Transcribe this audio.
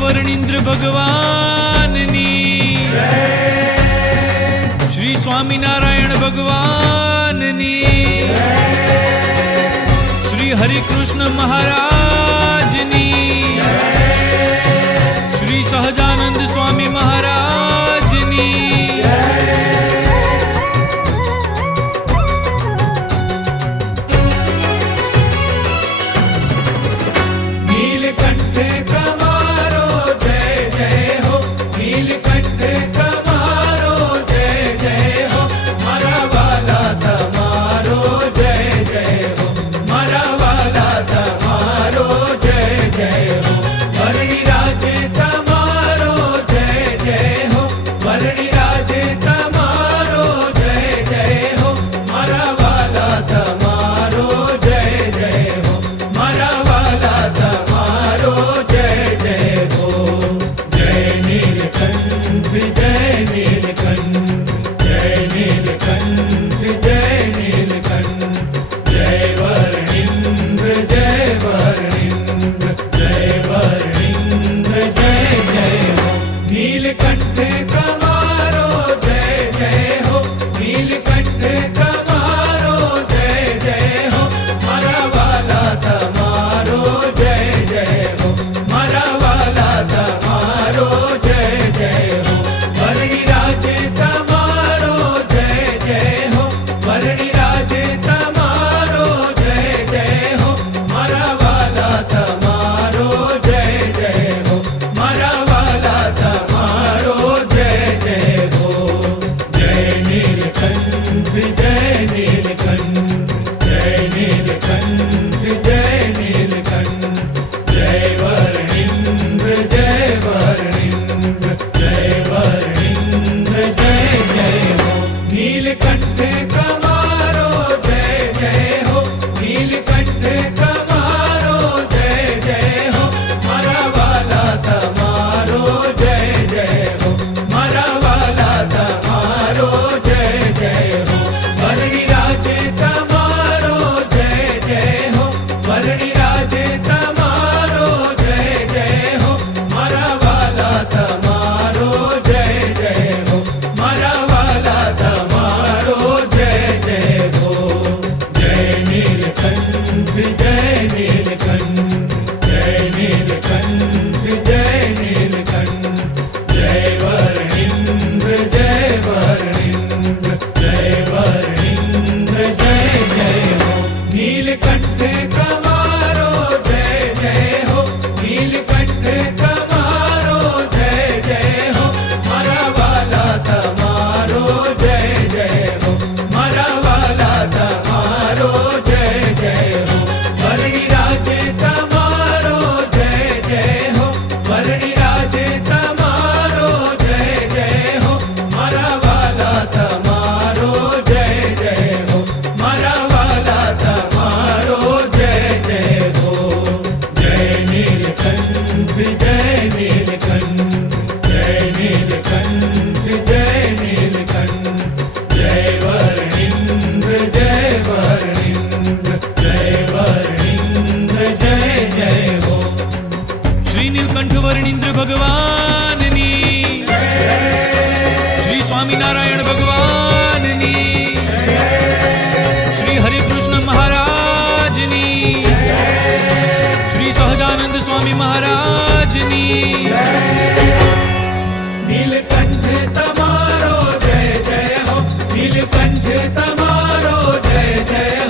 वर्णिंद्र भगवाननी श्री स्वामीनारायण भगवाननी श्री हरिकृष्ण महाराजनी श्री सहजानंद स्वामी महाराजनी नीलकंठ कमारो जय जय हो, नीलकंठ कमारो जय जय हो, मारा वाला तमारो जय जय हो, मारा वाला तमारो जय जय हो, वर्णिराज तमारो जय जय हो, वर्णिराज तमारो जय जय हो, मारा वाला तमारो जय जय हो, मारा वाला तमारो जय जय हो। जय नीलकंठ जय नीलकंठ जय नीलकंठ जय नीलकंठ जय वर्णिंद्र जय वर्णिंद्र जय वर्णिंद्र जय जय हो। नीलकंठ कमारो जय जय हो, नीलकंठ कमारो जय जय हो, मारा वाला तमारो जय जय हो, मारा वाला तमारो जय जय हो, वर्णिराज तमारो जय जय हो, वर्णिराज तमारो जय जय हो, मारा वाला तमारो जय जय हो, मारा वाला तमारो जय जय हो। जय नीलकंठ जय नीलकंठ जय नीलकंठ जय नीलकंठ जय वर्णिंद्र जय वर्णिंद्र जय वर्णिंद्र जय जय हो। नीलकंठ कमारो जय जय हो, नीलकंठ कमारो जय जय हो, मारा वाला तमारो जय जय हो, मारा वाला तमारो जय जय हो, वर्णिराज तमारो जय जय हो, वर्णिराज तमारो जय जय हो, मारा वाला तमारो जय जय हो, मारा वाला तमारो जय जय हो। जय नीलकंठ जय नीलकंठ जय नीलकंठ जय नीलकंठ जय वर्णिंद्र जय वर्णिंद्र जय वर्णिंद्र जय जय हो। नीलकंठ कमारो जय जय हो, नीलकंठ कमारो जय जय हो, मारा वाला तमारो जय जय हो, मारा वाला तमारो जय जय हो, वर्णिराज तमारो जय जय हो, वर्णिराज तमारो जय जय हो, मारा वाला तमारो जय जय हो, मारा वाला तमारो जय जय हो। जय नीलकंठ जय नीलकंठ जय नीलकंठ जय नीलकंठ जय वर्णिंद्र जय वर्णिंद्र जय वर्णिंद्र जय जय हो। श्री नीलकंठ वर्णिंद्र भगवाननी श्री स्वामीनारायण भगवाननी श्री हरिकृष्ण महाराजनी श्री सहजानंद स्वामी महाराजनी नीलकंठ तमारो जय जय हो, नीलकंठ तमारो जय जय